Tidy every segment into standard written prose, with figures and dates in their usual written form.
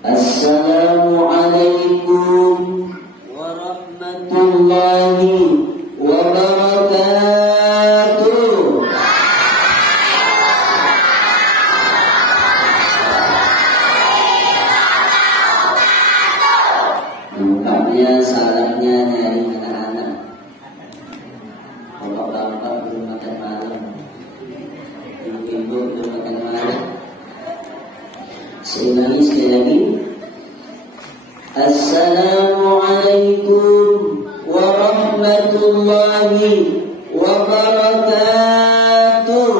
Assalamualaikum warahmatullahi wabarakatuh. Lengkapnya salamnya dari anak-anak. Bapak-bapak belum makan malam, ibu-ibu belum makan malam. Saya ulangi sekali lagi. Assalamualaikum warahmatullahi wabarakatuh.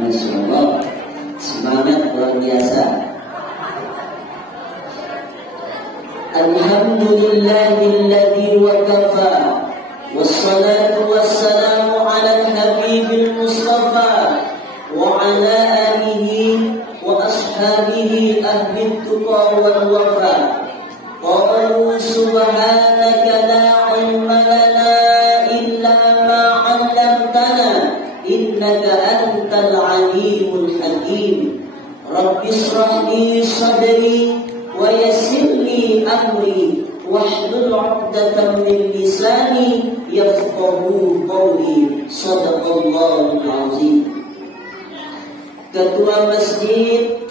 Masya Allah, semangat luar biasa. Alhamdulillahilladzi wakafa, wassalatu wassalamu ala nabiyyil mustafa wa ala alihi wa ashabihi ahli tuqa wal wafa. Qalu subhanaka la ilma lana illa ma 'allamtana innaka antal alimul hakim. Rabbi shrah li sadri wa yassir li amri wahlul 'uqdatam min lisani yafqahu qawli. Shadaqallahul azim. Ketua Masjid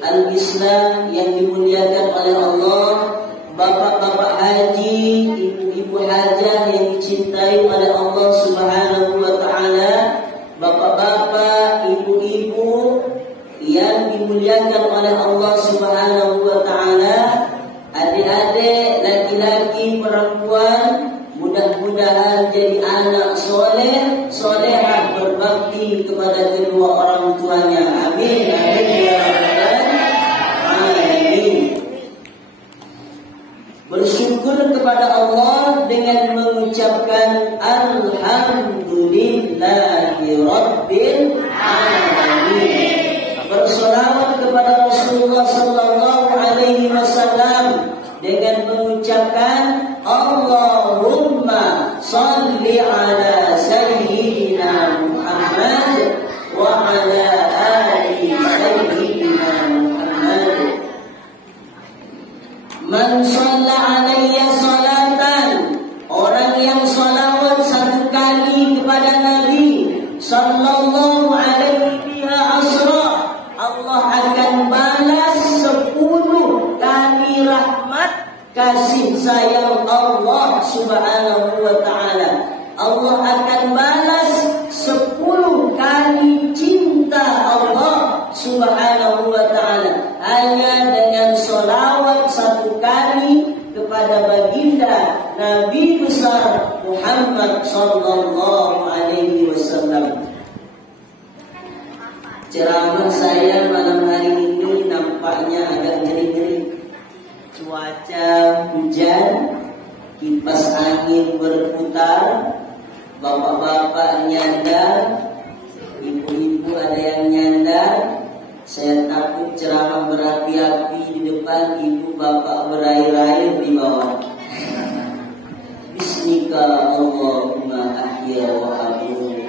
Al-Islam yang dimuliakan oleh Allah, bapak-bapak haji, ibu-ibu hajah yang dicintai oleh Allah Subhanahu wa taala, bapak-bapak, ibu-ibu yang dimuliakan oleh Allah Subhanahu wa taala, adik-adik, laki-laki, perempuan, mudah-mudahan jadi anak soleh, solehah, berbakti kepada kedua orang tuanya. Amin. Amin ya rabbal alamin. Bersyukur kepada Allah dengan mengucapkan alhamdulillahi rabbil alamin. Bersolawat kepada Rasulullah sallallahu alaihi wasallam dengan mengucapkan Allahumma salli ala sayyidina Muhammad wa ala ali sayyidina Muhammad. Man shalla alayya salatan, orang yang salawat satu kali kepada Nabi sallallahu alaihi wasallam, Allah akan balas 10 kali rahmat kasih sayang Allah Subhanahu wa taala. Allah akan balas 10 kali cinta Allah Subhanahu wa taala hanya dengan sholawat 1 kali kepada baginda Nabi besar Muhammad sallallahu alaihi wasallam. Ceramah saya malam hari ini nampaknya agak ngeri-ngeri. Cuaca hujan, kipas angin berputar, bapak-bapak nyandar, ibu-ibu ada yang nyandar. Saya takut ceramah berapi-api di depan, ibu bapak berair-air di bawah. Bismika Allahumma ahya wa abu.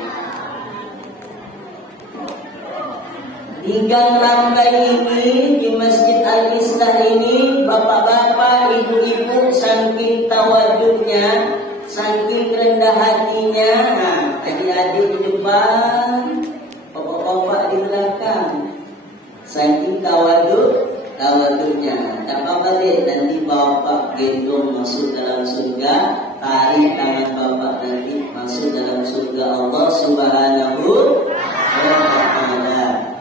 Di gang lantai ini, di Masjid Al-Islah ini, bapak-bapak, ibu-ibu, saking tawaduknya, saking rendah hatinya, adik-adik di depan, bapak-bapak di belakang, saking tawaduknya. Tak apa-apa deh, nanti bapak gendong masuk dalam surga, tarik tangan bapak nanti masuk dalam surga Allah Subhanahu wa ta'ala.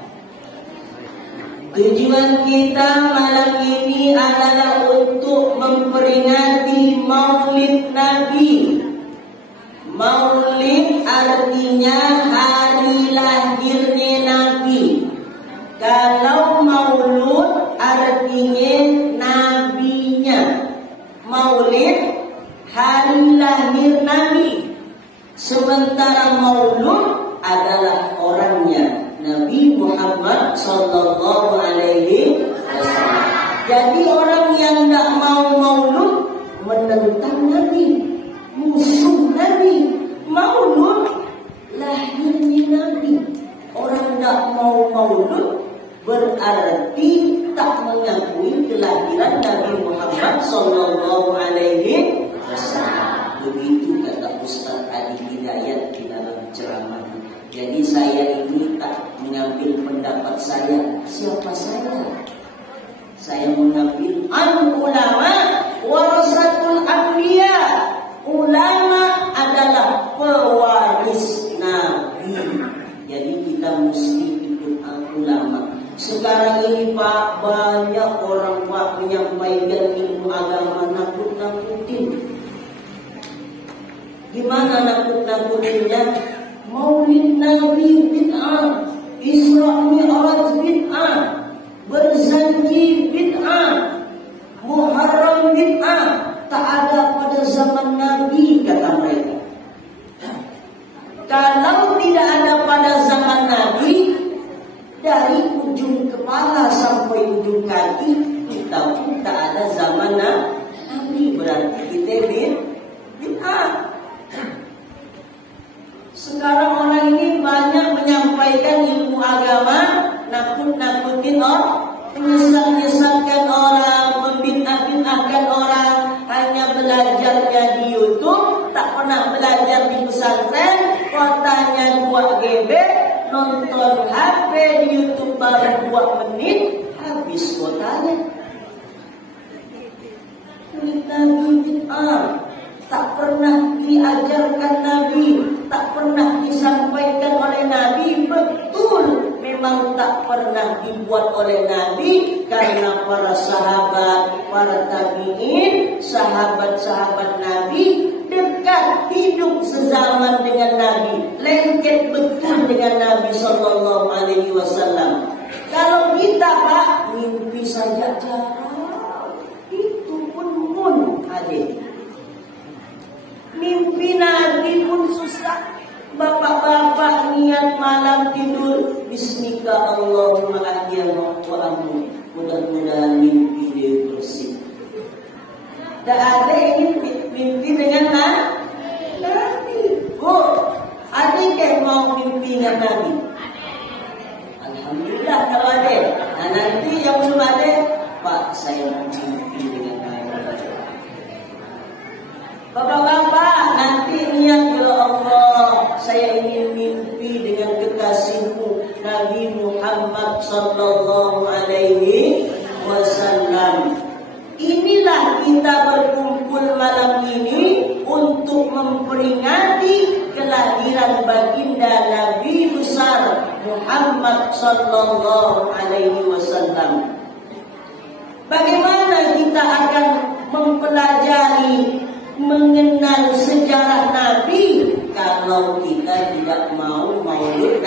Tujuan kita malam ini adalah untuk memperingati Maulid Nabi. Maulid artinya hari lahirnya Nabi. Kalau Maulud artinya nabinya. Maulid hari lahir Nabi. Sementara Maulud adalah orangnya, Nabi Muhammad sallallahu alaihi wasallam. Jadi orang yang tidak mau maulud menentang Nabi, musuh Nabi. Gimana nakut-nakutinnya? Maulid Nabi bid'ah, Isra Mi'raj bid'ah, berzanji bid'ah, Muharram bid'ah, tak ada pada zaman Nabi, kata mereka. Kalau tidak ada pada zaman Nabi, dari ujung kepala sampai ujung kaki kita pun tak ada zaman Nabi, berarti kita bid'ah. Sekarang orang ini banyak menyampaikan ilmu agama, nakut-nakutin orang, menyesat-nyesatkan orang, membid'ah-bid'ahkan orang, hanya belajarnya di YouTube, tak pernah belajar di pesantren, kotanya 2 GB, nonton HP di YouTube baru 2 menit, habis kotanya. Nabi bid'ah, tak pernah diajarkan Nabi, tak pernah disampaikan oleh Nabi. Betul, memang tak pernah dibuat oleh Nabi, karena para sahabat, para tabi'in, sahabat-sahabat Nabi dekat, hidup sezaman dengan Nabi, lengket betul dengan Nabi Sallallahu Alaihi Wasallam. Kalau kita Pak, mimpi saja jarang, itu pun adik. Mimpi Nabi pun susah. Bapak-bapak niat malam tidur, bismika Allahumma ahya wa amu, mudah-mudahan mimpi dia bersih. Tak ada ini mimpi dengan Nabi. Oh, ada yang mau mimpi dengan Nabi? Alhamdulillah kalau ada. Nah, nanti yang belum ada, Pak, saya mau mimpi dengan Nabi. Bapak-bapak, nanti niat ya Allah, saya ingin mimpi dengan kekasihmu Nabi Muhammad Sallallahu Alaihi Wasallam. Inilah kita berkumpul malam ini untuk memperingati kelahiran baginda Nabi besar Muhammad Sallallahu Alaihi Wasallam. Bagaimana kita akan mempelajari, mengenal sejarah Nabi kalau kita tidak mau maulid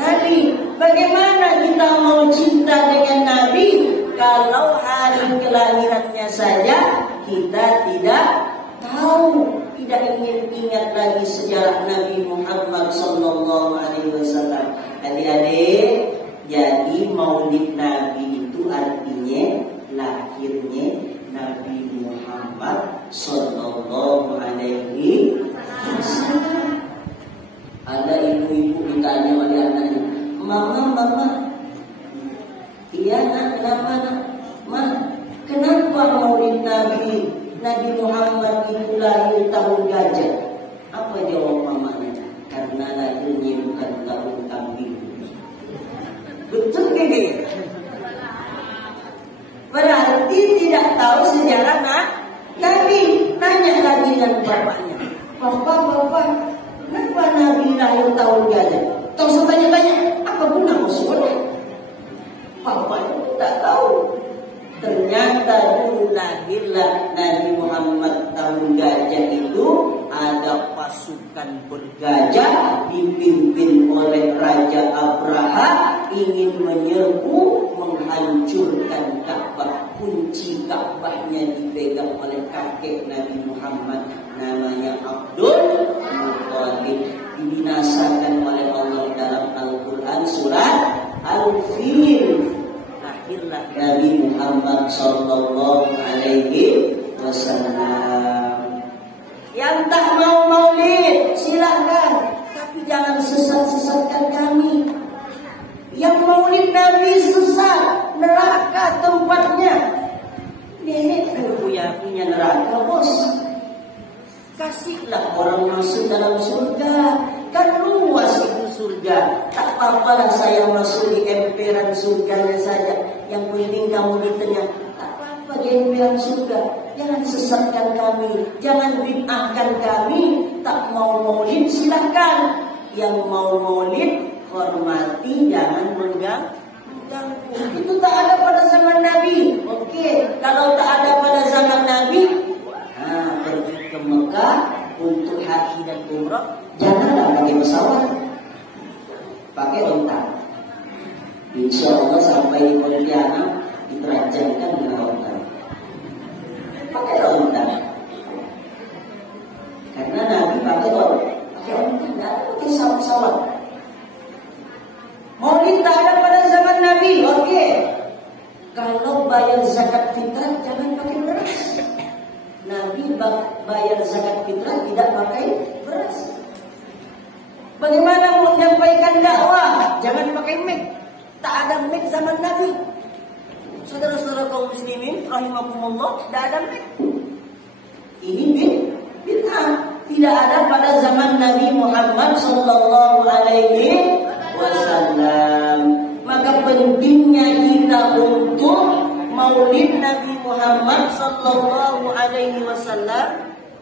Nabi? Bagaimana kita mau cinta dengan Nabi kalau hari kelahirannya saja kita tidak tahu, tidak ingin ingat lagi sejarah Nabi Muhammad Sallallahu Alaihi Wasallam? Adik-adik, jadi maulid Nabi itu artinya lahirnya Nabi Muhammad Sallallahu Alaihi Wasallam. Ada ibu-ibu ditanya oleh anaknya, Mama, iya nak, kenapa nak? Ma, kenapa maulid Nabi Muhammad itu lahir tahun gajah? Apa jawab mamanya? Karena lahirnya bukan tahun kambing. Betul gini? Berarti tidak tahu sejarah Nabi. Nanya lagi dengan bapaknya, Bapak, kenapa Nabi lahir tahun gajah? Tahu sebanyak-banyak, apa guna maksudnya? Bapaknya tak tahu. Ternyata dulu lahirlah Nabi Muhammad tahun gajah itu, ada pasukan bergajah dipimpin oleh Raja Abraha, ingin menyerbu, menghancurkan Ka'bah. Kunci Ka'bahnya dipegang oleh kakek Nabi Muhammad, namanya Abdul Muttalib. Dibinasakan oleh Allah dalam Al-Quran surat Al-Fil. Lahirlah Nabi Muhammad Sallallahu Alaihi Wasallam. Yang tak mau maulid silakan, tapi jangan sesat-sesatkan kami. Yang maulid Nabi sesat, neraka tempatnya. Nenek punya neraka, bos. Kasihlah orang masuk dalam surga, kan luas itu surga. Tak apa-apalah saya masuk di emperan surganya saja. Yang penting kamu ditanya, tak apa-apa di emperan surga. Jangan sesatkan kami, jangan bid'ahkan kami. Tak mau maulid silakan. Yang mau maulid hormati, jangan mengganggu. Itu tak ada pada zaman Nabi. Oke, kalau tak ada pada zaman Nabi, pergi ke Mekah, untuk haji dan umrah, janganlah pakai pesawat, pakai onta. Insya Allah sampai di Pontianak diterjangkan dengan onta. Pakai onta. Karena Nabi pakai onta, nggak pakai pesawat. Maulid tak ada pada zaman Nabi, oke. Kalau bayar zakat fitrah jangan pakai beras. Nabi bayar zakat fitrah tidak pakai beras. Bagaimana menyampaikan dakwah? Jangan pakai mic. Tak ada mic zaman Nabi. Saudara-saudara kaum muslimin rahimakumullah, tidak ada mic. Ini bid'ah. Tidak ada pada zaman Nabi Muhammad sallallahu alaihi wasallam. Maka pentingnya kita untuk Maulid Nabi Muhammad sallallahu alaihi wasallam,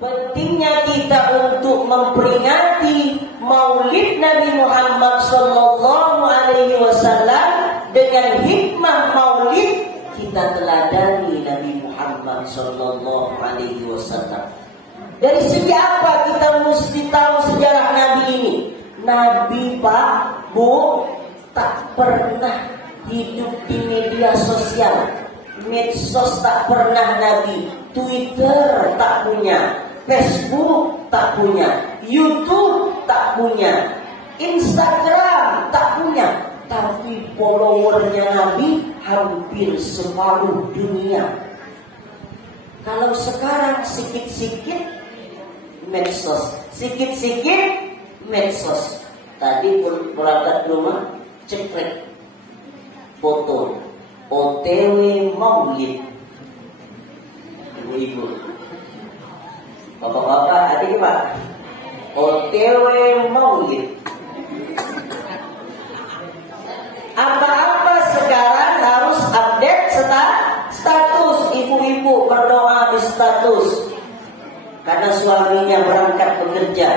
pentingnya kita untuk memperingati Maulid Nabi Muhammad sallallahu alaihi wasallam dengan hikmah Maulid kita teladani Nabi Muhammad sallallahu alaihi wasallam. Dari segi apa kita mesti tahu sejarah Nabi ini? Nabi Pak, Bu, tak pernah hidup di media sosial. Medsos tak pernah Nabi. Twitter tak punya. Facebook tak punya. YouTube tak punya. Instagram tak punya. Tapi followernya Nabi hampir separuh dunia. Kalau sekarang sikit-sikit medsos, sikit-sikit medsos. Tadi perangkat rumah cekrek foto OTW Maulid. Ibu-ibu, bapak-bapak, adik Pak, OTW Maulid. Apa-apa sekarang harus update status. Ibu-ibu berdoa di status karena suaminya berangkat bekerja.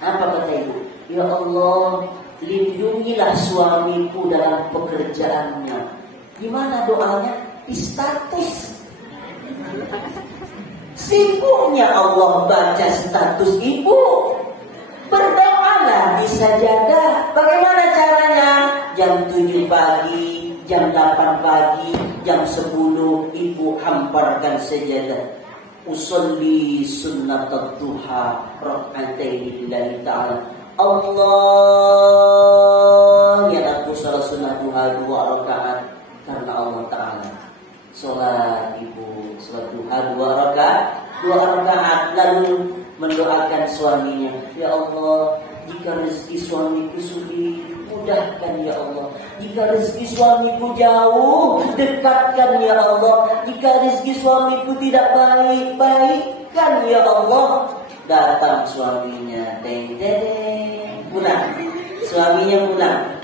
Apa kata ibu? Ya Allah, lindungilah suamiku dalam pekerjaannya. Gimana doanya? Di status. Sibuknya Allah baca status ibu. Berdoalah di sajadah. Bagaimana caranya? Jam 7 pagi, jam 8 pagi, jam 10 ibu hamparkan sajadah. Usolli sunnat duha rak'ataini lillahi ta'ala. Allah, ya aku salat sunnah duha 2 rakaat karena Allah Ta'ala. Salat ibu, salat duha 2 rakaat, lalu mendoakan suaminya. Ya Allah, jika rezeki suamiku sulit, mudahkan ya Allah. Jika rezeki suamiku jauh, dekatkan ya Allah. Jika rezeki suamiku tidak baik, baikkan ya Allah. Datang suaminya, pulang. Suaminya pulang.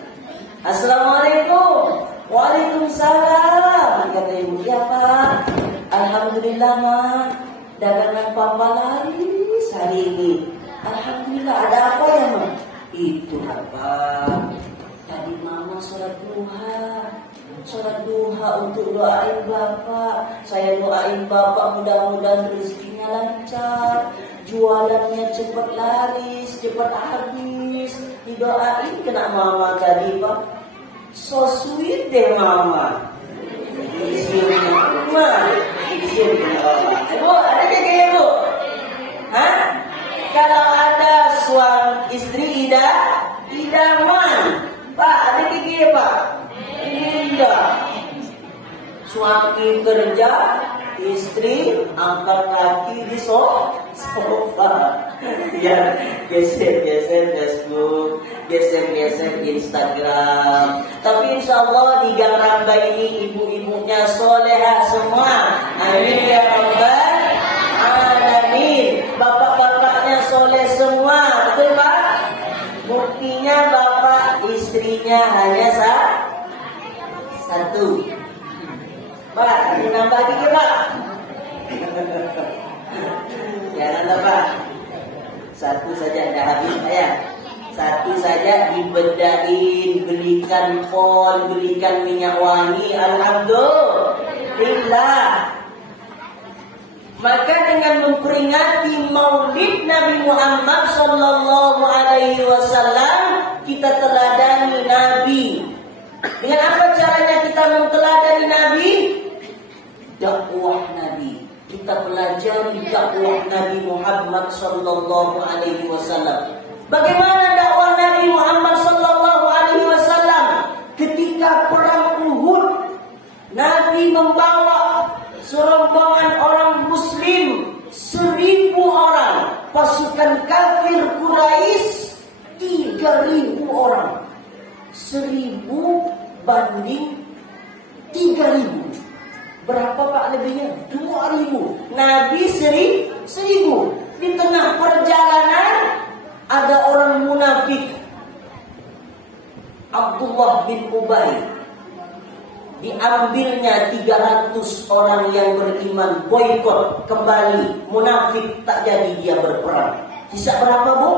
Assalamualaikum. Waalaikumsalam. Kata ibu, ya Pak, alhamdulillah Mak, dagangan Papa laris hari ini. Alhamdulillah. Ada apa ya Mak? Itu apa? Tadi Mama sholat duha untuk doain Bapak. Saya doain Bapak mudah-mudahan rezekinya lancar, jualannya cepat laris, cepat habis. Didoain kena Mama tadi Pak. So sweet deh Mama. Ibu, ada kayak ibu? Hah? Kalau ada suami istri idaman. Pak, ada kayak Pak? Enggak. Suami kerja, istri angkat kaki di sofa. Ya, geser Facebook, geser Instagram. Tapi insya Allah di Gang Ramba ini ibu-ibunya solehah semua. Amin ya rabbal alamin. Bapak-bapaknya soleh semua, betul Pak? Buktinya bapak istrinya hanya satu. Pak, ini nambah dikit Pak. Jangan lupa. Satu saja dah habis ya. Satu saja dibedain, belikan pol, belikan minyak wangi. Alhamdulillah. Maka dengan memperingati Maulid Nabi Muhammad sallallahu alaihi wasallam, kita teladani Nabi. Dengan apa caranya kita menteladani Nabi? Dakwah Nabi. Kita pelajari dakwah Nabi Muhammad sallallahu alaihi wasallam. Bagaimana dakwah Nabi Muhammad sallallahu alaihi wasallam ketika perang Uhud? Nabi membawa serombongan orang muslim 1.000 orang, pasukan kafir Quraisy 3.000 orang. 1.000 banding 3.000. Berapa Pak lebihnya? 2.000. Nabi 1.000. Di tengah perjalanan ada orang munafik, Abdullah bin Ubay. Diambilnya 300 orang yang beriman, boikot kembali, munafik, tak jadi dia berperang. Sisa berapa Bu?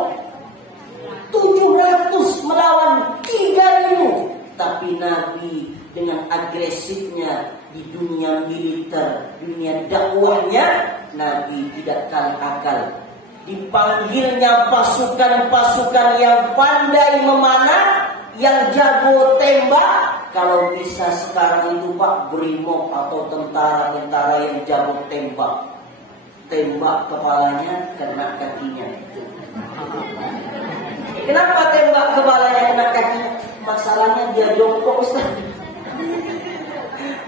700 melawan 3.000. Tapi Nabi dengan agresifnya di dunia militer, dunia dakwahnya, Nabi tidak kalah akal. Dipanggilnya pasukan-pasukan yang pandai memanah, yang jago tembak. Kalau bisa sekarang itu Pak, brimob atau tentara-tentara yang jago tembak. Tembak kepalanya, kena kakinya. Kenapa tembak kepalanya, kena kakinya? Masalahnya dia jongkok Ustaz.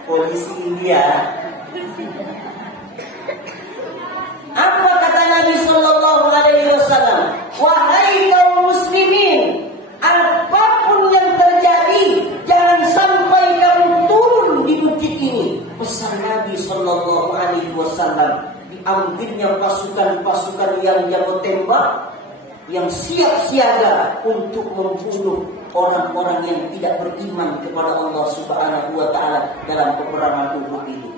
Polisi India. Apa kata Nabi sallallahu alaihi wasallam? Wahai kaum muslimin, apapun yang terjadi, jangan sampai kamu turun di bukit ini. Pesan Nabi sallallahu alaihi wasallam. Diambilnya pasukan-pasukan yang jago tembak, yang siap siaga untuk membunuh orang-orang yang tidak beriman kepada Allah Subhanahu wa taala dalam peperangan Uhud ini.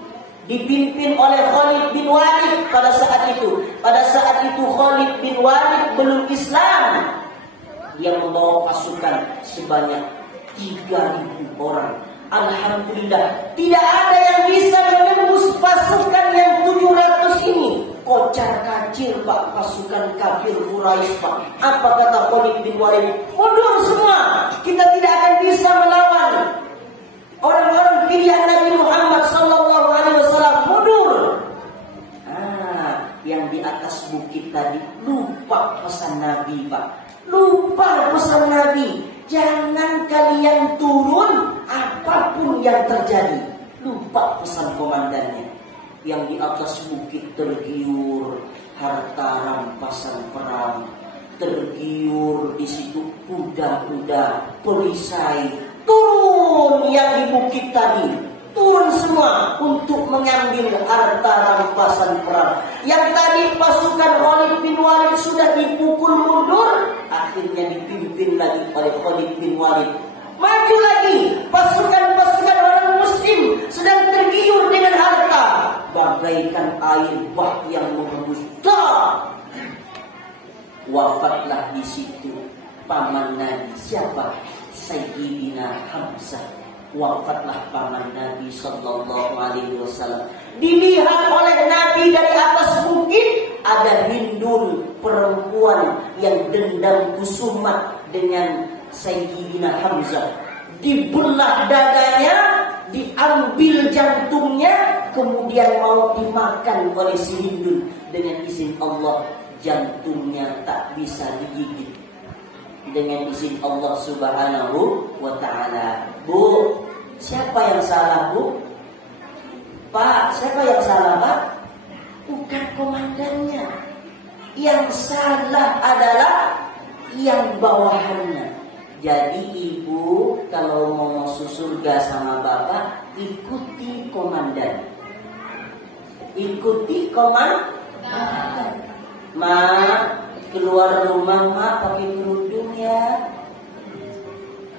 Dipimpin oleh Khalid bin Walid pada saat itu. Pada saat itu Khalid bin Walid belum Islam. Dia membawa pasukan sebanyak 3.000 orang. Alhamdulillah, tidak ada yang bisa menembus pasukan yang 700 ini. Kocar kacir Pak, pasukan kafir Quraisy Pak. Apa kata Khalid bin Walid? Mundur semua, kita tidak akan bisa melawan orang-orang pilihan Nabi Muhammad sallallahu alaihi wasallam. Mundur. Yang di atas bukit tadi lupa pesan Nabi Pak. Lupa pesan Nabi. Jangan kalian turun apapun yang terjadi. Lupa pesan komandannya. Yang di atas bukit tergiur harta rampasan perang, tergiur di situ kuda-kuda, perisai. Turun yang di bukit tadi, turun semua untuk mengambil harta rampasan perang. Yang tadi pasukan Khalid bin Walid sudah dipukul mundur, akhirnya dipimpin lagi oleh Khalid bin Walid. Maju lagi, pasukan-pasukan orang muslim sedang tergiur dengan harta, bagaikan air bah yang menghembus. Wafatlah di situ paman Nabi. Siapa? Sayyidina Hamzah. Wafatlah paman Nabi sallallahu alaihi wasallam. Dilihat oleh Nabi dari atas bukit, ada Hindul, perempuan yang dendam kusumat dengan Sayyidina Hamzah. Dibelah dadanya, diambil jantungnya, kemudian mau dimakan oleh si Hindul. Dengan izin Allah, jantungnya tak bisa digigit. Dengan izin Allah Subhanahu wa ta'ala. Bu, siapa yang salah Bu? Pak, siapa yang salah Pak? Bukan komandannya. Yang salah adalah yang bawahannya. Jadi ibu kalau mau masuk surga sama bapak, ikuti komandan. Ikuti komandan. Mak, keluar rumah mak pakai kerudung ya.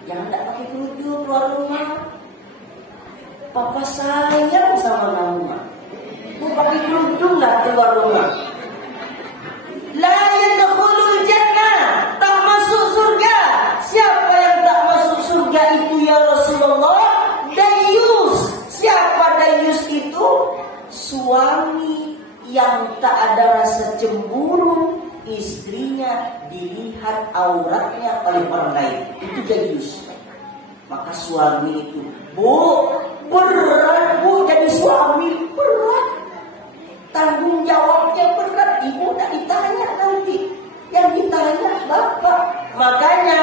Jangan tak pakai kerudung keluar rumah. Papa sayang sama kamu mak. Mau pakai kerudung lah keluar rumah. La yadkhulul jannah, tak masuk surga. Siapa yang tak masuk surga itu ya Rasulullah? Dayus. Siapa dayus itu? Suami yang tak ada rasa cemburu, istrinya dilihat auratnya oleh orang lain, itu jayus. Maka suami itu, Bu, berat Bu jadi suami, berat. Tanggung jawabnya berat, ibu tak ditanya nanti. Yang ditanya bapak. Makanya,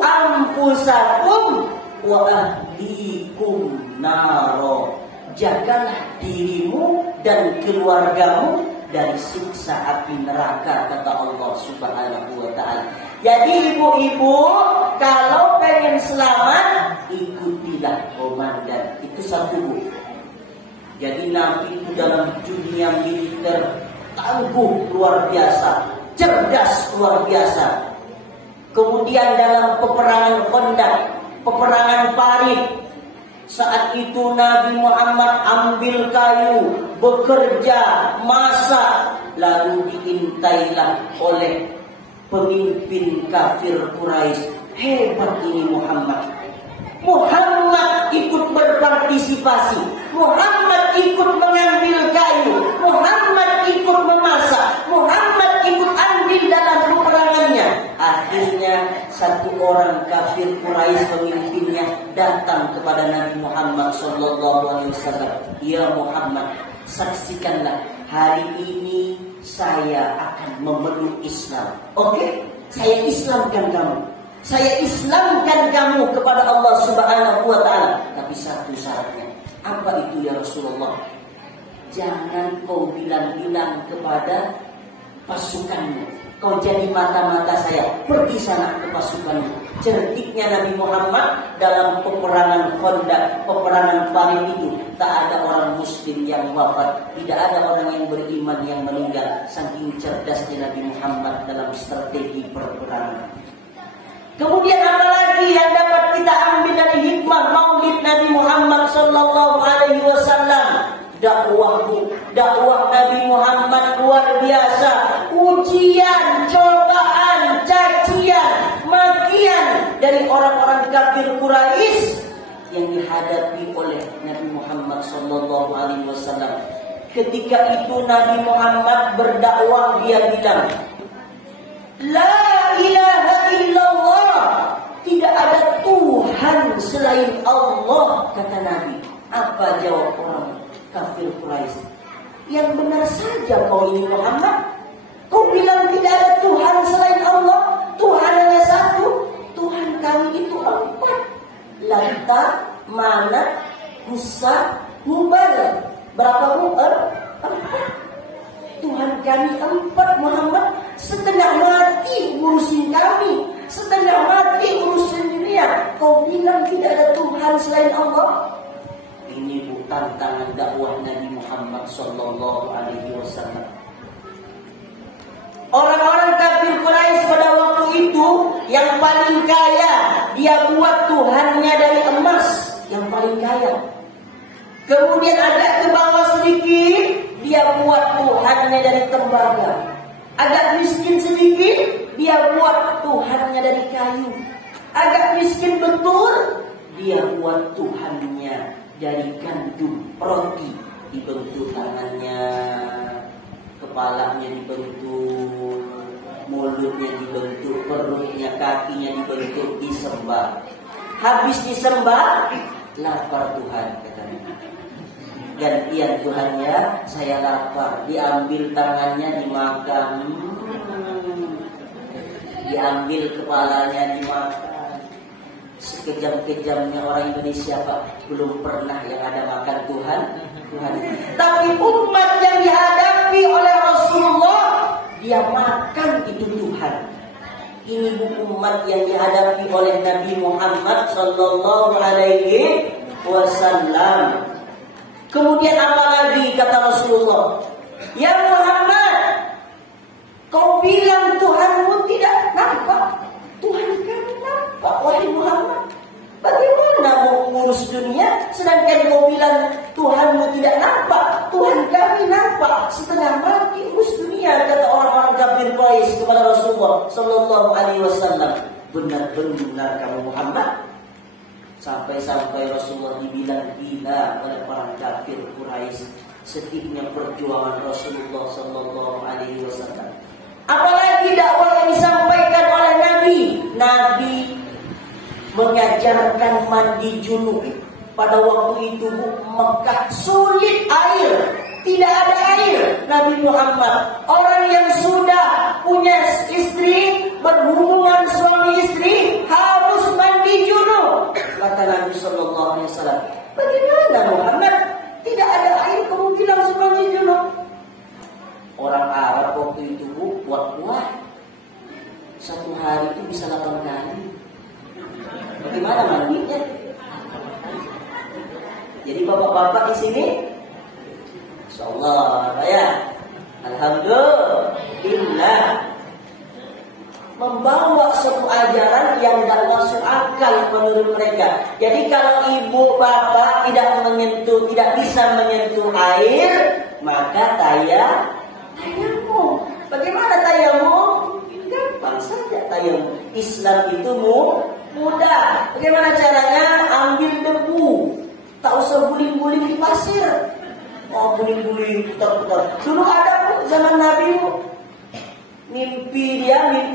anfusakum wa ahlikum naro. Jagalah dirimu dan keluargamu dari siksa api neraka, kata Allah Subhanahu wa ta'ala. Jadi ibu-ibu, kalau pengen selamat, ikutilah komandan. Itu satu Bu. Jadi Nabi itu dalam dunia militer tangguh luar biasa, cerdas luar biasa. Kemudian dalam peperangan Khandaq, peperangan Parit, saat itu Nabi Muhammad ambil kayu, bekerja, masak, lalu diintailah oleh pemimpin kafir Quraisy. Hebat ini Muhammad. Muhammad ikut berpartisipasi, Muhammad ikut mengambil kayu, Muhammad ikut memasak, Muhammad ikut andil dalam peperangannya. Akhirnya satu orang kafir Quraisy pemimpinnya datang kepada Nabi Muhammad SAW. Ya Muhammad, saksikanlah hari ini saya akan memeluk Islam. Oke, saya Islamkan kamu. Saya Islamkan kamu kepada Allah Subhanahu wa ta'ala. Tapi satu syaratnya. Apa itu ya Rasulullah? Jangan kau bilang-bilang kepada pasukanmu. Kau jadi mata-mata saya. Pergi sana ke pasukanmu. Cerdiknya Nabi Muhammad dalam peperangan Khandaq, peperangan Parit itu, tak ada orang muslim yang wafat. Tidak ada orang yang beriman yang meninggal. Saking cerdasnya Nabi Muhammad dalam strategi peperangan. Kemudian apalagi yang dapat kita ambil dari hikmah Maulid Nabi Muhammad sallallahu alaihi wasallam? Dakwah Nabi Muhammad luar biasa. Ujian, cobaan, cacian, makian dari orang-orang kafir Quraisy yang dihadapi oleh Nabi Muhammad sallallahu alaihi wasallam. Ketika itu Nabi Muhammad berdakwah, dia bilang, La ilaha illallah, tidak ada Tuhan selain Allah, kata Nabi. Apa jawab orang kafir Quraisy? Yang benar saja kau ini Muhammad. Kau bilang tidak ada Tuhan selain Allah. Tuhan hanya satu. Tuhan kami itu 4. Lata, Manat, Husa, Hubal. Berapa Hubal? 4. Tuhan kami 4 Muhammad. Setengah mati urusin kami, setengah mati urusin dunia. Kau bilang tidak ada Tuhan selain Allah. Ini bukan tantangan dakwah Nabi Muhammad sallallahu alaihi wasallam. Orang-orang kafir Quraisy pada waktu itu yang paling kaya, dia buat Tuhannya dari emas, yang paling kaya. Kemudian agak ke bawah sedikit, dia buat Tuhannya dari tembaga. Agak miskin sedikit, dia buat Tuhannya dari kayu. Agak miskin betul, dia buat Tuhannya dari gandum, roti. Dibentuk tangannya, kepalanya dibentuk, mulutnya dibentuk, perutnya, kakinya dibentuk, disembah. Habis disembah, lapar Tuhan, katanya. Gantian Tuhannya, saya lapar. Diambil tangannya, dimakan. Diambil kepalanya, dimakan. Sekejam-kejamnya orang Indonesia Pak, belum pernah yang ada makan Tuhan. Tapi umat yang dihadapi oleh Rasulullah, dia makan itu Tuhan. Ini umat yang dihadapi oleh Nabi Muhammad sallallahu alaihi wasallam. Kemudian apa lagi kata Rasulullah? Ya Muhammad, kau bilang Tuhanmu tidak nampak. Tuhan kami nampak. Wahai Muhammad, bagaimana mau mengurus dunia sedangkan kau bilang Tuhanmu tidak nampak? Tuhan kami nampak. Setengah mati urus dunia, kata orang-orang kafir Quraisy kepada Rasulullah sallallahu alaihi wasallam. Benar-benar kamu Muhammad. Sampai-sampai Rasulullah dibilang gila oleh para kafir Quraisy. Sedihnya perjuangan Rasulullah sallallahu alaihi wasallam. mengajarkan mandi junub. Pada waktu itu Mekah sulit air, tidak ada air. Nabi Muhammad, orang yang sudah punya istri, berhubungan suami istri, harus mandi junub. Kata Nabi Sallallahu Alaihi Wasallam, bagaimana Muhammad? Tidak ada air, kamu bilang suami junub? Orang Arab waktu itu kuat-kuat. Satu hari itu bisa 8 kali. Bagaimana mandinya? Jadi bapak-bapak di sini, insyaallah ya, alhamdulillah, membawa suatu ajaran yang tidak masuk akal menurut mereka. Jadi kalau ibu bapak tidak bisa menyentuh air, maka tayamum. Bagaimana tayamum? Gampang saja tayamum. Islam itu mudah. Bagaimana caranya? Ambil debu. Tak usah guling-guling di pasir. Oh, guling-guling putar-putar. Dulu ada zaman Nabi mimpi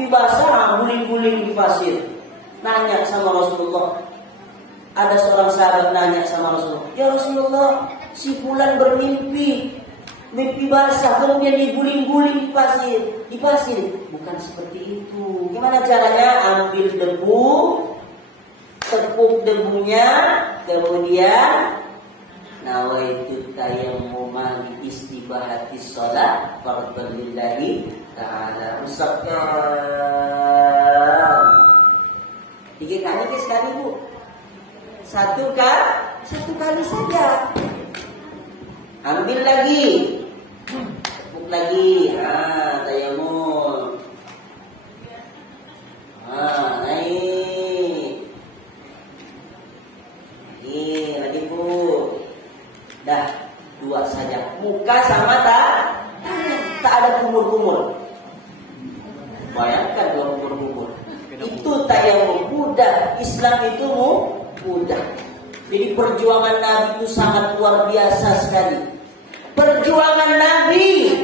basah, guling-guling di pasir. Nanya sama Rasulullah. Ada seorang sahabat nanya sama Rasulullah, ya Rasulullah, si fulan bermimpi, mimpi basah, kemudian diguling-guling di pasir. Bukan seperti itu. Gimana caranya? Ambil debu, tepuk debunya, kemudian nawaitu tayammuma bi istibahati shalah fardhu lillahi ta'ala. Usapkan 3 kali ke sekali Bu. Satu kali saja. Ambil lagi, tepuk lagi. Tayammum. Naik. Lagi Bu. Dah, 2 saja. Muka sama tak ada kumur-kumur. Bayangkan 2 kumur-kumur. Itu tayamum mudah. Islam itu mudah. Jadi perjuangan Nabi itu sangat luar biasa sekali. Perjuangan Nabi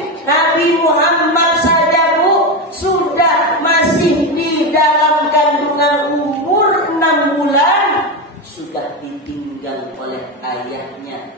Muhammad saja Bu, sudah masih di dalam kandungan umur 6 bulan, sudah ditinggal oleh ayahnya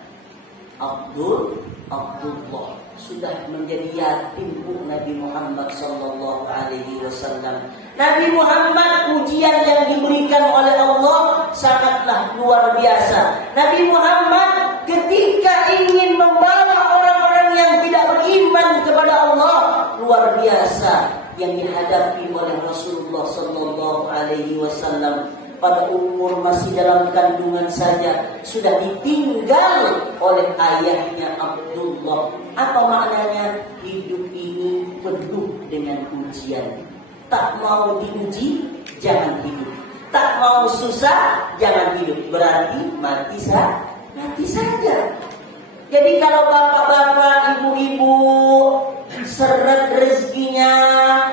Abdullah, sudah menjadi yatim Bu Nabi Muhammad sallallahu alaihi wasallam. Nabi Muhammad, ujian yang diberikan oleh Allah sangatlah luar biasa. Nabi Muhammad ketika ingin membawa orang-orang yang tidak beriman kepada Allah, luar biasa yang dihadapi oleh Rasulullah sallallahu alaihi wasallam. Pada umur masih dalam kandungan saja sudah ditinggal oleh ayahnya Abdullah. Apa maknanya? Hidup ini penuh dengan ujian. Tak mau diuji, jangan hidup. Tak mau susah, jangan hidup. Berarti mati saja. Jadi kalau bapak-bapak, ibu-ibu seret rezekinya,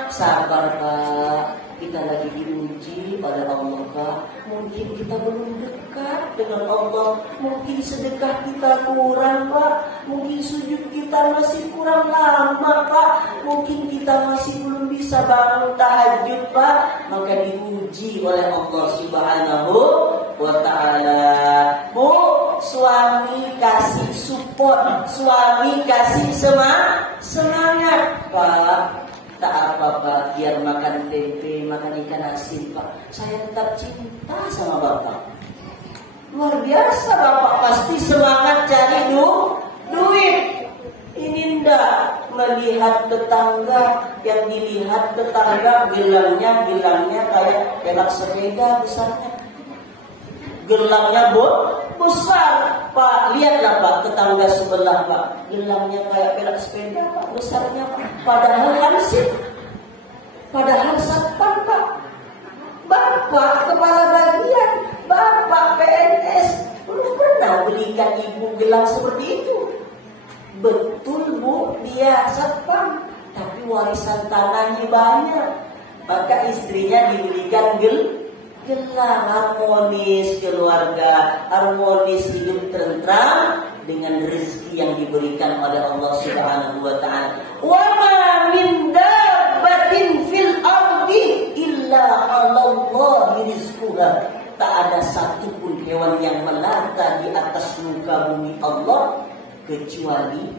sabar Pak. Kita lagi diuji oleh Allah Pak. Mungkin kita belum dekat dengan Allah. Mungkin sedekah kita kurang Pak. Mungkin sujud kita masih kurang lama Pak. Mungkin kita masih belum bisa bangun tahajud Pak. Maka diuji oleh Allah Subhanahu wa ta'ala. Bu, suami kasih support, suami kasih semangat Pak. Tak apa-apa, biar makan tempe, makan ikan asin Pak, saya tetap cinta sama Bapak. Luar biasa Bapak, pasti semangat cari duit. Ini ndak melihat tetangga, yang dilihat tetangga gelangnya kayak pelak sepeda besarnya. Gelangnya besar Pak, lihatlah Pak, tetangga sebelah Pak, gelangnya kayak pelak sepeda Pak, besarnya Pak. Padahal hansip, padahal satpam Pak. Bapak kepala bagian, Bapak PNS, belum pernah belikan ibu gelang seperti itu. Betul Bu, dia satpam, tapi warisan tanahnya banyak. Maka istrinya dibelikan gelang, harmonis keluarga, harmonis hidup tentram dengan rezeki yang diberikan oleh Allah Subhanahu wa ta'ala. Wa ma min dabbatin fil ardi illa 'ala Allahi rizquha. Tak satupun hewan yang melata di atas muka bumi Allah kecuali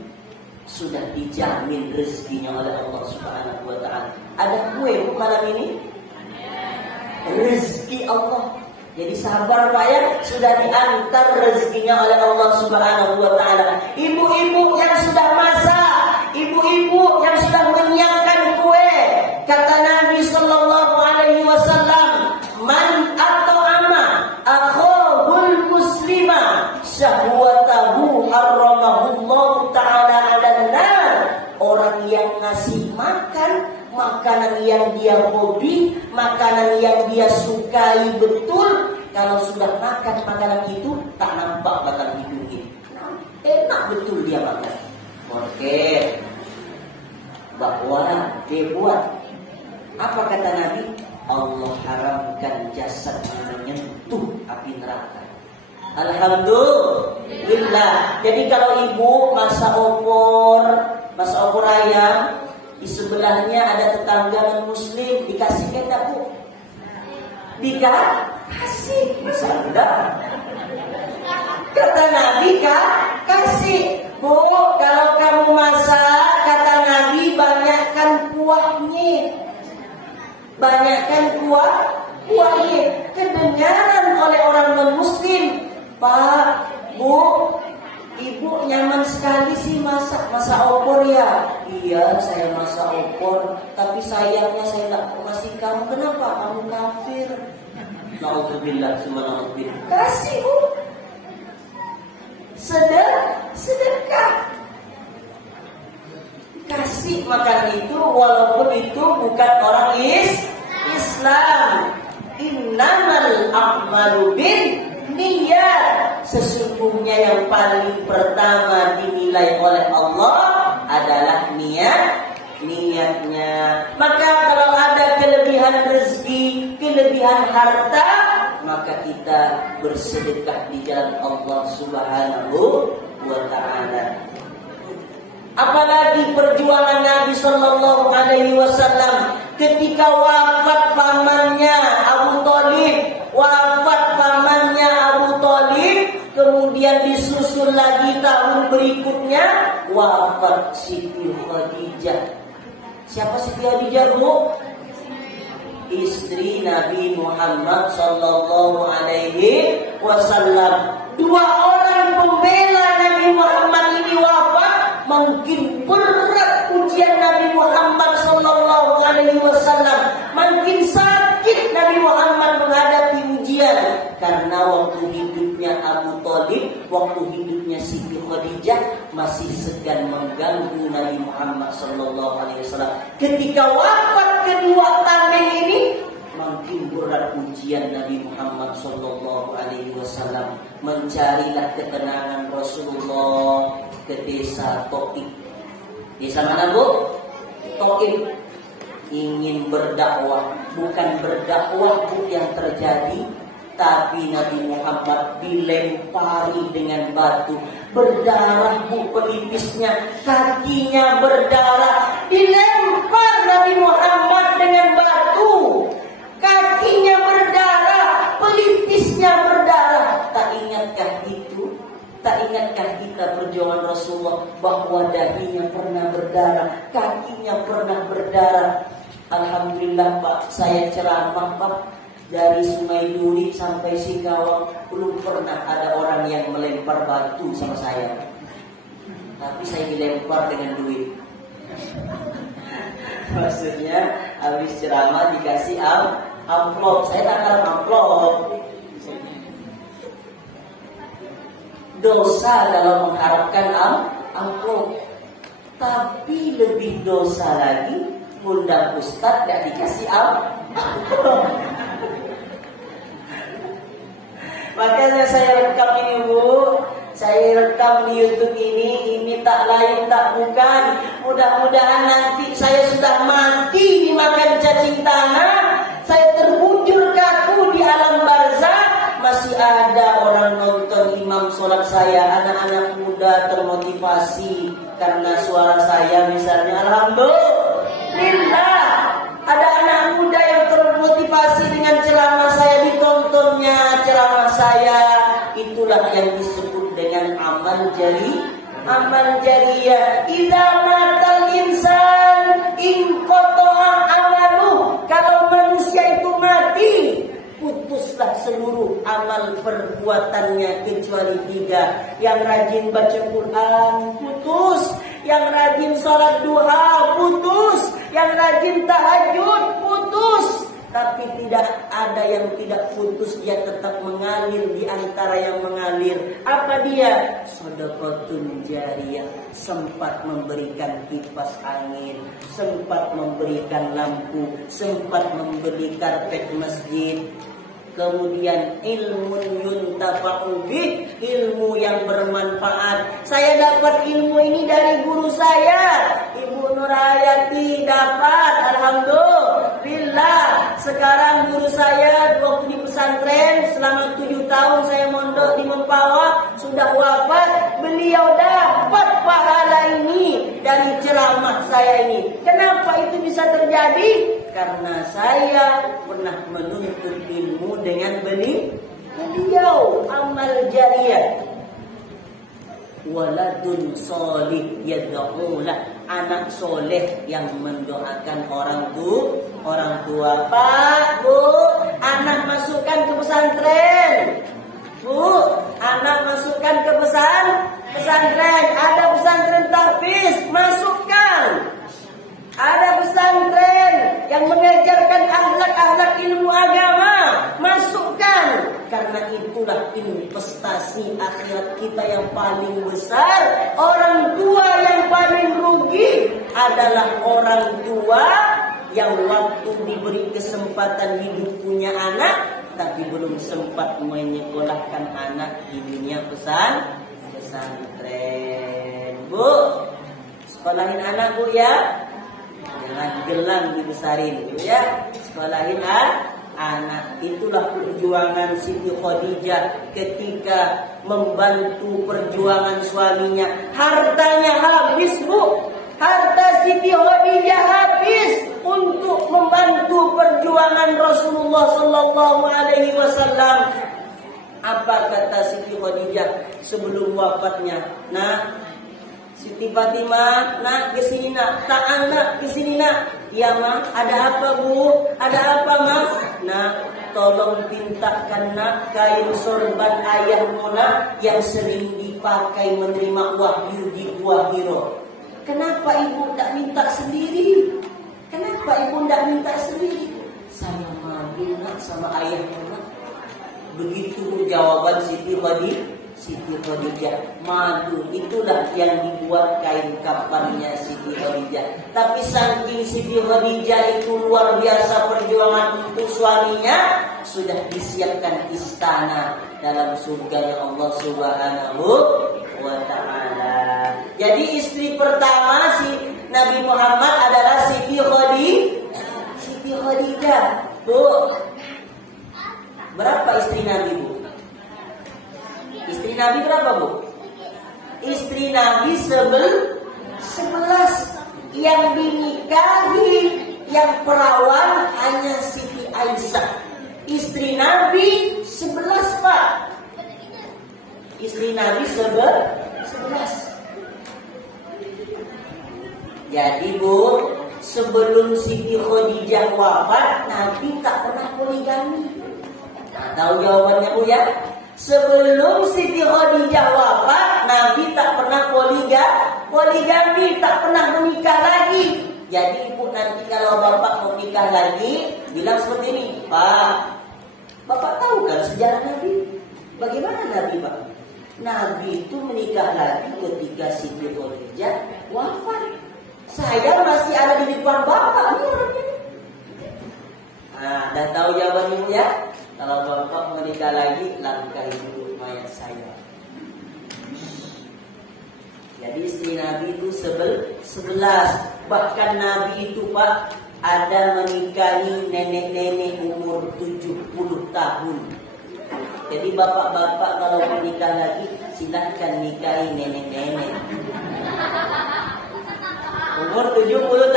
sudah dijamin rezekinya oleh Allah Subhanahu wa taala. Ada kue malam ini? Rezeki Allah. Jadi sabar Pak ya, sudah diantar rezekinya oleh Allah Subhanahu wa taala. Ibu-ibu yang sudah masak, ibu-ibu yang sudah menyiapkan kue, kata Nabi sallallahu alaihi wasallam, man at'ama akhahul muslima syahwatahu harramahullahu taala 'alan nar. Orang yang ngasih makan makanan yang dia hobi, makanan yang dia sukai betul, kalau sudah makan makanan itu tak nampak bakal hidungnya. Enak betul dia makan. Oke. Bahwa dia buat. Apa kata Nabi? Allah haramkan jasad menyentuh api neraka. Alhamdulillah. Jadi kalau ibu masak opor ayam, di sebelahnya ada tetangga non muslim, dikasih kita Bu? Dikasih. Misalnya kata Nabi kasih. Bu, kalau kamu masak, kata Nabi, banyakkan kuahnya. Banyakkan kuahnya. Kedengaran oleh orang non muslim, Pak, Bu, Ibu nyaman sekali sih masak opor ya. Iya, saya masak opor, tapi sayangnya saya tak kasih kamu. Kenapa? Kamu kafir. Nauzubillah, subhanallah. Kasih Bu. Sedekah. Kasih makan itu walaupun itu bukan orang Islam. Innamal a'malu niat. Sesungguhnya yang paling pertama dinilai oleh Allah adalah niatnya. Maka kalau ada kelebihan rezeki, kelebihan harta, maka kita bersedekah di jalan Allah Subhanahu wa taala. Apalagi perjuangan Nabi sallallahu alaihi wasallam ketika wafat pamannya Abu Thalib, kemudian disusul lagi tahun berikutnya wafat Siti Khadijah. Siapa Siti Khadijah, Bu? Istri Nabi Muhammad sallallahu alaihi wasallam. Dua orang pembela Nabi Muhammad ini wafat, makin berat ujian Nabi Muhammad sallallahu alaihi wasallam, makin sakit Nabi Muhammad menghadapi ujian karena waktu hidupnya Abu Thalib, waktu hidupnya Siti Khadijah masih segan mengganggu Nabi Muhammad sallallahu alaihi wasallam. Ketika wafat kedua tameng ini, makin berat ujian Nabi Muhammad sallallahu alaihi wasallam. Mencarilah ketenangan Rasulullah ke desa Taif. Desa mana, Bu? Taif. Ingin berdakwah, bukan berdakwah Bu yang terjadi, tapi Nabi Muhammad dilempari dengan batu, berdarah Bu pelipisnya, kakinya berdarah, dilempar Nabi Muhammad dengan batu, kakinya berdarah, pelipisnya berdarah. Tak ingatkah itu? Tak ingatkah kita perjuangan Rasulullah bahwa dahinya pernah berdarah, kakinya pernah berdarah? Alhamdulillah Pak, saya ceramah Pak, dari Sungai Duri sampai Singkawang belum pernah ada orang yang melempar batu sama saya. Tapi saya dilempar dengan duit. Maksudnya habis ceramah dikasih amplop. Saya tak ada amplop. Dosa kalau mengharapkan amplop. Tapi lebih dosa lagi undang ustaz gak dikasih amplop. Makanya saya rekam ini Bu, saya rekam di YouTube ini tak lain tak bukan. Mudah-mudahan nanti saya sudah mati dimakan cacing tanah, saya terbujur kaku di alam barzah, masih ada orang nonton imam sholat saya, anak-anak muda termotivasi karena suara saya misalnya. Alhamdulillah, ada anak muda yang termotivasi dengan ceramah saya, ditontonnya ceramah saya. yang disebut dengan amal jariyah. Idza matal insan in qata'a amaluh. Kalau manusia itu mati, putuslah seluruh amal perbuatannya kecuali 3. Yang rajin baca Quran, putus. Yang rajin sholat duha, putus. Yang rajin tahajud, putus. Tapi tidak ada yang tidak putus, dia tetap mengalir di antara yang mengalir. Apa dia? Shadaqatun jariyah, sempat memberikan kipas angin, sempat memberikan lampu, sempat membeli karpet masjid. Kemudian ilmu yuntafa'u bih, ilmu yang bermanfaat. Saya dapat ilmu ini dari guru saya, Ibu Nurhayati, dapat, alhamdulillah. Sekarang guru saya waktu di pesantren selama 7 tahun saya mondok di Mempawah sudah wafat. Beliau dapat pahala ini dari ceramah saya ini. Kenapa itu bisa terjadi? Karena saya pernah menuntut ilmu dengan beliau. Amal jariyah. Waladun solih yad'ulah, anak soleh yang mendoakan orang tua. Pak, Bu, anak masukkan ke pesantren. Bu, anak masukkan ke pesantren. Ada pesantren tahfiz, masukkan. Ada pesantren yang mengajarkan akhlak-akhlak ilmu agama, masukkan. Karena itulah investasi akhirat kita yang paling besar. Orang tua yang paling rugi adalah orang tua yang waktu diberi kesempatan hidup punya anak, tapi belum sempat menyekolahkan anak di dunia pesantren. Bu, sekolahin anak, Bu, ya. Jangan gelang dibesarin, ya. Sekolahin anak. Itulah perjuangan Siti Khadijah ketika membantu perjuangan suaminya. Hartanya habis, Bu. Harta Siti Khadijah habis untuk membantu perjuangan Rasulullah sallallahu alaihi wasallam. Apa kata Siti Khadijah sebelum wafatnya? Nah, Siti Fatimah, nak kesini nak. Tak nak kesini nak. Ya ma, ada apa Bu? Ada apa ma? Nak, tolong pintakan nak kain sorban ayahmu nak yang sering dipakai menerima wahyu di Gua Hiro. Kenapa ibu tak minta sendiri? Kenapa ibu tak minta sendiri? Saya malu nak sama ayahmu nak. Begitu jawaban Siti Khadijah. Malu, itulah yang dibuat kain kafannya Siti Khadijah. Tapi saking Siti Khadijah itu luar biasa perjuangan untuk suaminya, sudah disiapkan istana dalam surga yang Allah Subhanahu wa ta'ala. Jadi istri pertama si Nabi Muhammad adalah Siti Khadijah. Bu, berapa istri Nabi, Bu? Istri Nabi berapa, Bu? Istri Nabi 11. Yang dinikahi, yang perawan hanya Siti Aisyah. Istri Nabi 11, Pak. Istri Nabi 11. Jadi, Bu, sebelum Siti Khadijah wafat, Nabi tak pernah poligami. Nah, tahu jawabannya, Bu, ya? Sebelum Siti Khadijah wafat, Nabi tak pernah poligami, tak pernah menikah lagi. Jadi ibu nanti kalau bapak mau nikah lagi, bilang seperti ini, Pak, bapak tahu kan sejarah Nabi? Bagaimana Nabi, Pak? Nabi itu menikah lagi ketika Siti Khadijah wafat. Saya masih ada di depan bapak, ini orangnya. Nah, dah tahu jawabannya, Bu, ya? Kalau bapak menikah lagi, langkahi dulu mayat saya. Jadi istri Nabi itu 11. Bahkan Nabi itu, Pak, ada menikahi nenek-nenek umur 70 tahun. Jadi bapak-bapak kalau menikah lagi, silakan nikahi nenek-nenek. Umur 70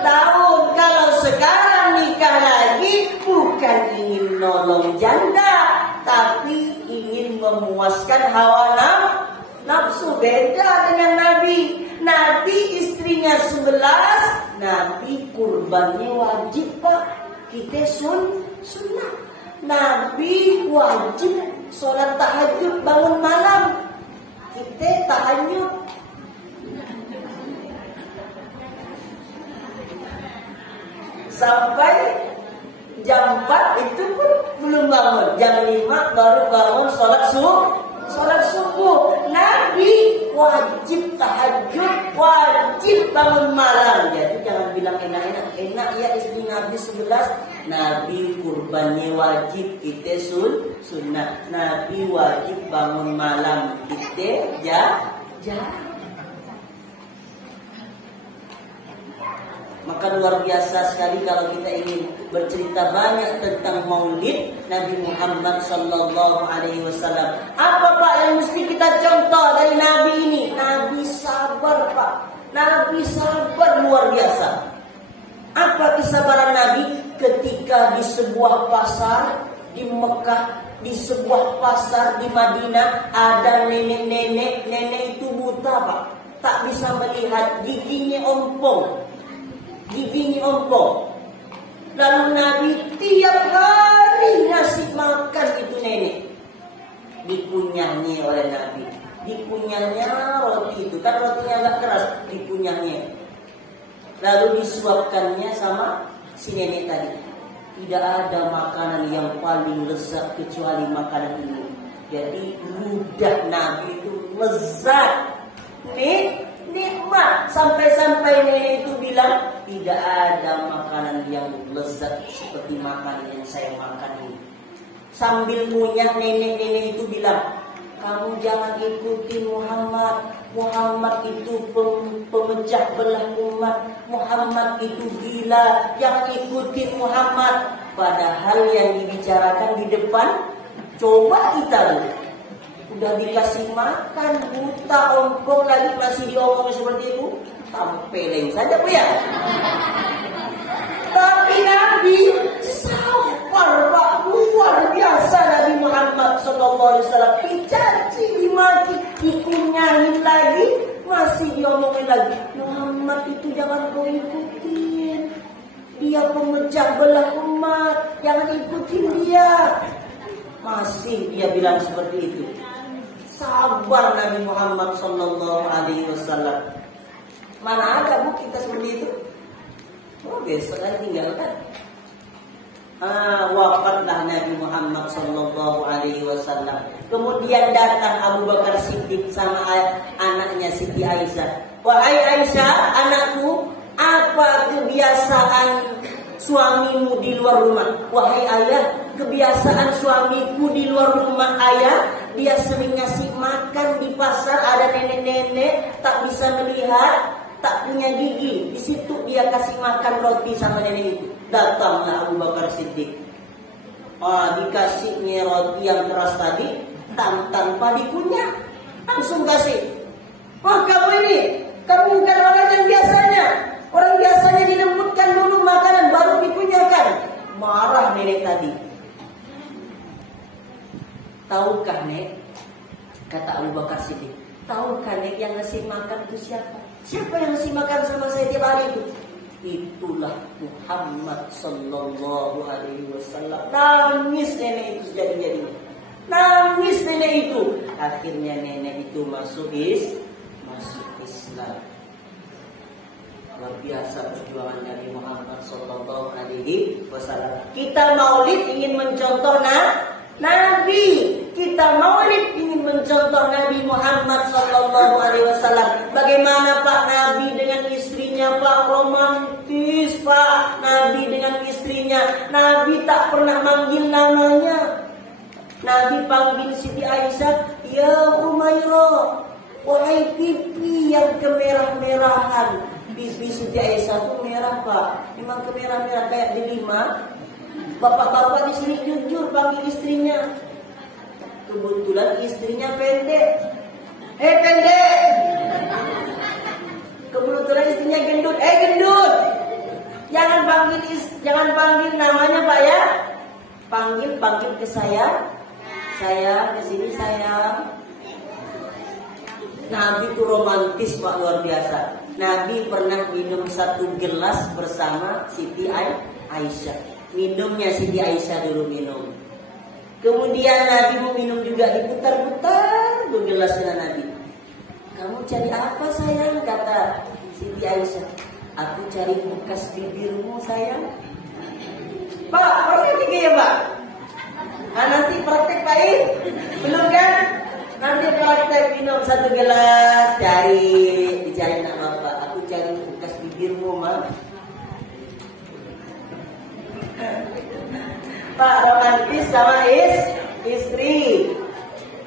tahun. Kalau sekarang nikah lagi, bukan ingin nolong janda, tapi ingin memuaskan memuaskan hawa nafsu. Beda dengan Nabi. Nabi istrinya 11, Nabi kurbannya wajib Pak. Kita sunnah. Nabi wajib sholat tahajud bangun malam. Kita tahajud. Sampai jam 4 itu pun belum bangun. Jam 5 baru bangun sholat subuh. Nabi wajib tahajud, wajib bangun malam. Jadi jangan bilang enak-enak. Enak ya istri Nabi 11. Nabi kurbannya wajib, kita sunnah. Nabi wajib bangun malam, kita jarang. Maka luar biasa sekali kalau kita ingin bercerita banyak tentang Maulid Nabi Muhammad sallallahu alaihi wasallam. Apa Pak yang mesti kita contoh dari Nabi ini? Nabi sabar Pak. Nabi sabar luar biasa. Apa kesabaran Nabi ketika di sebuah pasar di Mekah, di sebuah pasar di Madinah ada nenek-nenek, nenek itu buta Pak. Tak bisa melihat, giginya ompong. Lalu Nabi tiap hari ngasih makan itu nenek. Dikunyahnya oleh Nabi. Dikunyahnya roti itu. Kan rotinya agak keras. Dikunyahnya. Lalu disuapkannya sama si nenek tadi. Tidak ada makanan yang paling lezat kecuali makanan ini. Jadi ludah Nabi itu lezat. Nikmat. Sampai-sampai nenek itu bilang, tidak ada makanan yang lezat seperti makanan yang saya makan ini. Sambil ngunyah nenek-nenek itu bilang, kamu jangan ikuti Muhammad. Muhammad itu pemecah belah umat. Muhammad itu gila. Jangan ikuti Muhammad. Padahal yang dibicarakan di depan, coba kita lihat. Udah dikasih makan, buta, ompong lagi masih diomongin seperti itu. Tampeleng saja Bu ya. Tapi Nabi sabar Pak, luar biasa Nabi Muhammad SAW. Dicaci, dimaki, dikunyahin lagi, masih diomongin lagi. Muhammad itu jangan kau ikutin. Dia pemecah belah umat, jangan ikutin dia. Masih dia bilang seperti itu. Sabar Nabi Muhammad SAW. Mana ada Bu kita seperti itu? Oh besok kan tinggalkan. Wafatlah Nabi Muhammad SAW. Kemudian datang Abu Bakar Siddiq sama anaknya Siti Aisyah. Wahai Aisyah, anakku, apa kebiasaan suamimu di luar rumah? Wahai ayah, kebiasaan suamiku di luar rumah ayah, dia sering ngasih makan di pasar, ada nenek-nenek tak bisa melihat, tak punya gigi. Di situ dia kasih makan roti sama nenek itu. Datanglah Abu Bakar Siddiq. Dikasihnya roti yang keras tadi, tanpa dikunyah, langsung kasih. Kamu ini, kamu bukan orang yang biasanya. Orang biasanya dilembutkan dulu makanan baru dikunyahkan. Marah nenek tadi. Tahukah Nek? Kata Abu Bakar Siddiq. Tahukah Nek yang ngasih makan itu siapa? Siapa yang ngasih makan sama saya tiap hari itu? Itulah Muhammad sallallahu alaihi wasallam. Nangis nenek itu sejadi-jadinya. Nangis nenek itu. Akhirnya nenek itu masuk Islam. Luar biasa perjuangan Nabi Muhammad sallallahu alaihi wasallam. Kita Maulid ingin mencontoh Nabi. Kita Maulid ingin mencontoh Nabi Muhammad sallallahu alaihi wasallam. Bagaimana Pak Nabi dengan istrinya Pak? Romantis Pak. Nabi dengan istrinya. Nabi tak pernah manggil namanya. Nabi panggil Siti Aisyah, ya Umairah. Wahai pipi yang kemerah-merahan. Pipi Siti Aisyah itu merah Pak. Memang kemerah-merah kayak delima. Bapak-bapak di sini jujur panggil istrinya. Kebetulan istrinya pendek. Pendek. Kebetulan istrinya gendut. Gendut. Jangan panggil namanya Pak ya. Panggil ke saya. Sayang, ke sini sayang. Nabi itu romantis Pak, luar biasa. Nabi pernah minum 1 gelas bersama Siti Aisyah. Minumnya Siti Aisyah dulu minum. Kemudian Nabi mau minum juga, diputar-putar tuh gelasnya Nabi. Kamu cari apa sayang? Kata Siti Aisyah. Aku cari bekas bibirmu sayang. Pak, praktek ya Pak? Nah, nanti praktek Pak I? Belum kan? Nanti praktek minum 1 gelas, dicari nak Bapak. Aku cari bekas bibirmu Mak. Pak romantis sama istri.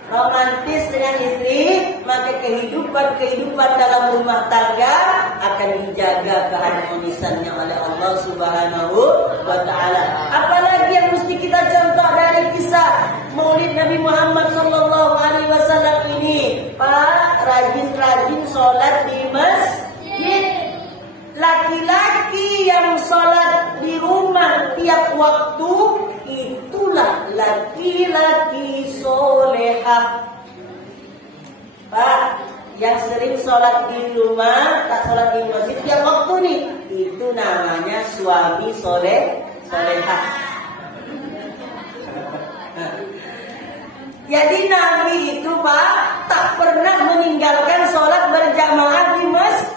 Romantis dengan istri, maka kehidupan dalam rumah tangga akan dijaga keharmonisannya oleh Allah Subhanahu wa Ta'ala. Apalagi yang mesti kita contoh dari kisah Maulid Nabi Muhammad sallallahu alaihi wasallam ini. Pak, rajin-rajin sholat di masjid. Laki-laki yang sholat di rumah tiap waktu, itulah laki-laki solehah. Pak, yang sering sholat di rumah, tak sholat di masjid tiap waktu nih, itu namanya suami solehah. Jadi Nabi itu Pak tak pernah meninggalkan sholat berjamaah di masjid.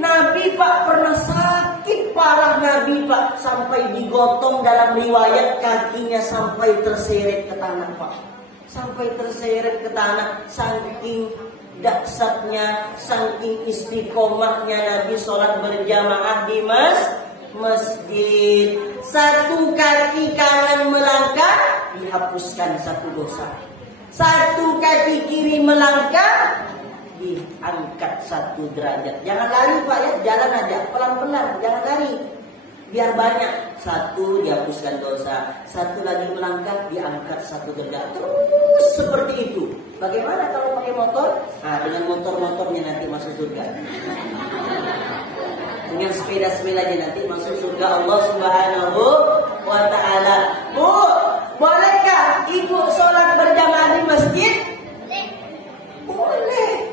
Nabi Pak pernah sakit parah Nabi Pak, sampai digotong dalam riwayat kakinya sampai terseret ke tanah Pak. Sampai terseret ke tanah, saking dahsyatnya, saking istiqomahnya Nabi sholat berjamaah di masjid. 1 kaki kanan melangkah, dihapuskan 1 dosa. 1 kaki kiri melangkah, diangkat 1 derajat. Jangan lari Pak ya, jalan aja pelan-pelan, jangan lari. Biar banyak. 1 dihapuskan dosa, 1 lagi melangkah, diangkat 1 derajat. Terus seperti itu. Bagaimana kalau pakai motor? Nah, dengan motor-motornya nanti masuk surga. Dengan sepeda-sepedanya nanti masuk surga Allah Subhanahu wa Ta'ala. Bu, bolehkah ibu sholat berjamaah di masjid? Boleh.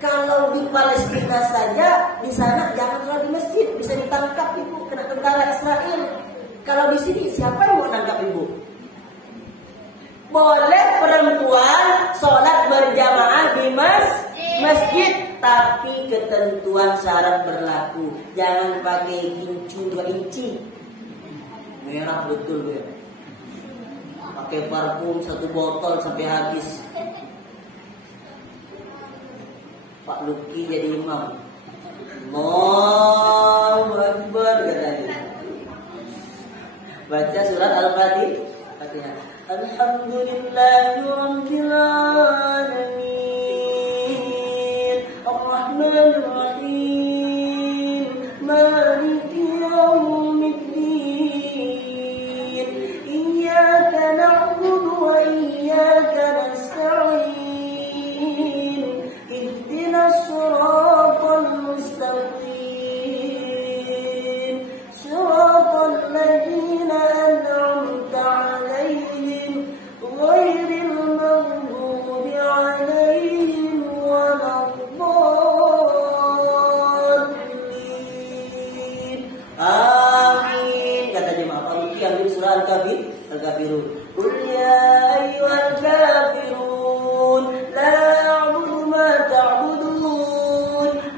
Kalau di Palestina saja, di sana jangan sholat di masjid, bisa ditangkap ibu, kena tentara Israel. Kalau di sini siapa yang mau nangkap ibu? Boleh perempuan sholat berjamaah di masjid, tapi ketentuan syarat berlaku. Jangan pakai gincu 2 inci, merah betul ya. Pakai parfum 1 botol sampai habis. Pak Luki jadi imam. Allahu Akbar katanya. Baca surat Al-Fatihah. Alhamdulillahirabbil alamin. Ar-Rahmanir Rahim. Maliki yaumiddin. Iyyaka na'budu wa iyyaka nasta'in. الصراط المستقيم صراط الذين أنعمت عليهم غير المغضوب عليهم ولا الضالين. Amin. Kata jemaah Al-Fatihah yang di surah Al-Kafirun. Qul ya ayyuhal kafirun la a'budu ma ta'budun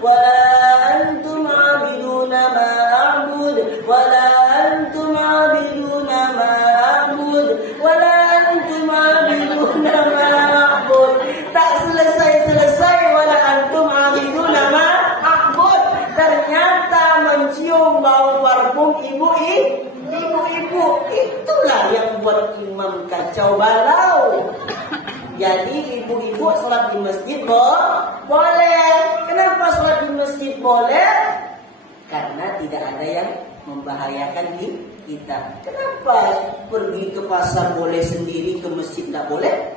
ولا أنتم عابدون ما أعبد ولا أنتم عابدون ما أعبد ولا أنتم عابدون ما أعبد. Tak selesai wala antum abiduna ma a'bud. Ternyata mencium bau parfum ibu-ibu. Itulah yang buat imam kacau balau. Jadi ibu-ibu sholat di masjid boleh. Kenapa sholat di masjid boleh? Karena tidak ada yang membahayakan kita. Kenapa pergi ke pasar boleh sendiri, ke masjid tidak boleh?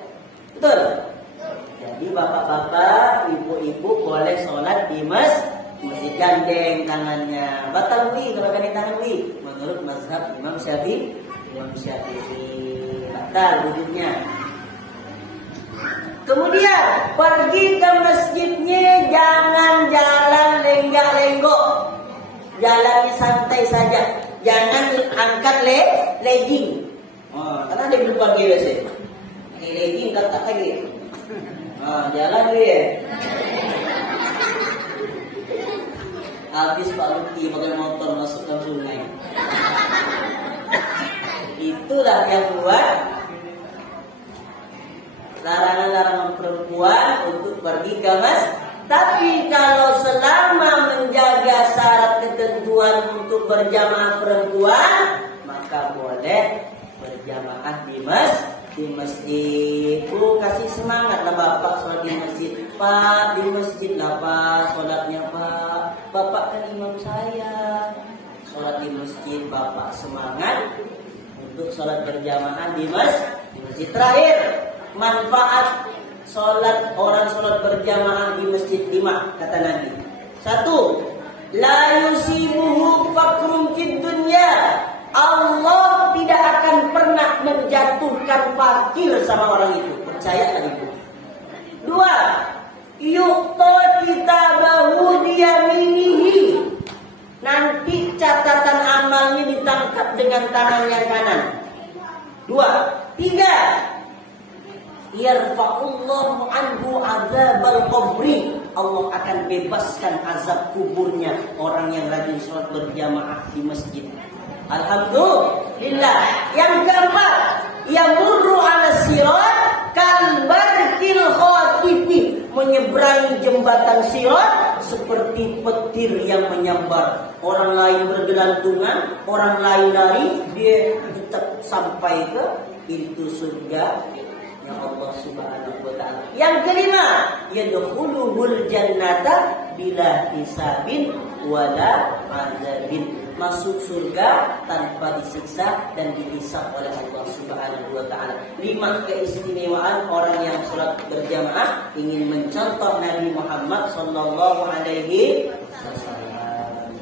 Betul? Jadi bapak-bapak, ibu-ibu boleh sholat di masjid. Gandeng tangannya. Batal wi kalau gandeng tangan wi. Menurut mazhab Imam Syafi'i batal wujudnya. Kemudian pergi ke masjidnya jangan jalan lenggak-lenggok, jalannya santai saja, jangan angkat legging. Karena dia belum pergi biasa, legging kata lagi, jalan dia. Habis Pak Luki pakai motor masuk ke sungai. Itulah yang buat larangan-larangan perempuan untuk pergi ke masjid. Tapi kalau selama menjaga syarat ketentuan untuk berjamaah perempuan, maka boleh berjamaah di masjid. Kasih semangat lah bapak sholat di masjid. Pak, di masjid lah Pak sholatnya Pak. Bapak kan imam saya. Sholat di masjid, bapak semangat untuk sholat berjamaah di masjid. Terakhir, manfaat orang sholat berjamaah di masjid 5 kata Nabi. 1. La yusibuhu fakrun fid dunya. Allah tidak akan pernah menjatuhkan fakir sama orang itu. Percaya kan itu? 2. Yuqta kitabahu biyaminihi. Nanti catatan amalnya ditangkap dengan tangan yang kanan. 2. 3. Yarfa'ullahu anhu azabal qabri. Allah akan bebaskan azab kuburnya orang yang rajin sholat berjamaah di masjid. Alhamdulillah. Yang keempat, yamurru ala sirat kalbarkil khatifi. Menyeberangi jembatan sirat seperti petir yang menyambar. Orang lain bergelantungan, orang lain lari, dia tetap sampai ke pintu surga yang Allah Subhanahu wa taala. Yang kelima, yadkhuluhul jannata bila hisabin wala azabin. Masuk surga tanpa disiksa dan dihisab oleh Allah Subhanahu wa taala. 5 keistimewaan orang yang sholat berjamaah ingin mencontoh Nabi Muhammad sallallahu alaihi wasallam.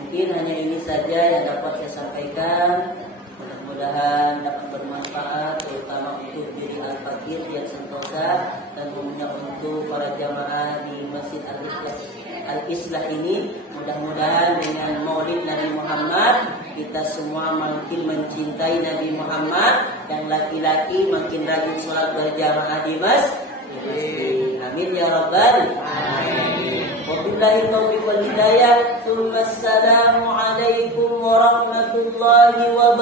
Mungkin hanya ini saja yang dapat saya sampaikan. Mudah-mudahan dapat bermanfaat terutama untuk diri Al-Fakir yang sentosa dan umumnya untuk para jamaah di Masjid Al-Islah ini. Mudah-mudahan dengan Maulid Nabi Muhammad kita semua makin mencintai Nabi Muhammad, yang laki-laki makin rajin sholat berjamaah di masjid. Amin ya rabbal alamin. Wabillahi taufiq wal hidayah. Assalamualaikum warahmatullahi wabarakatuh.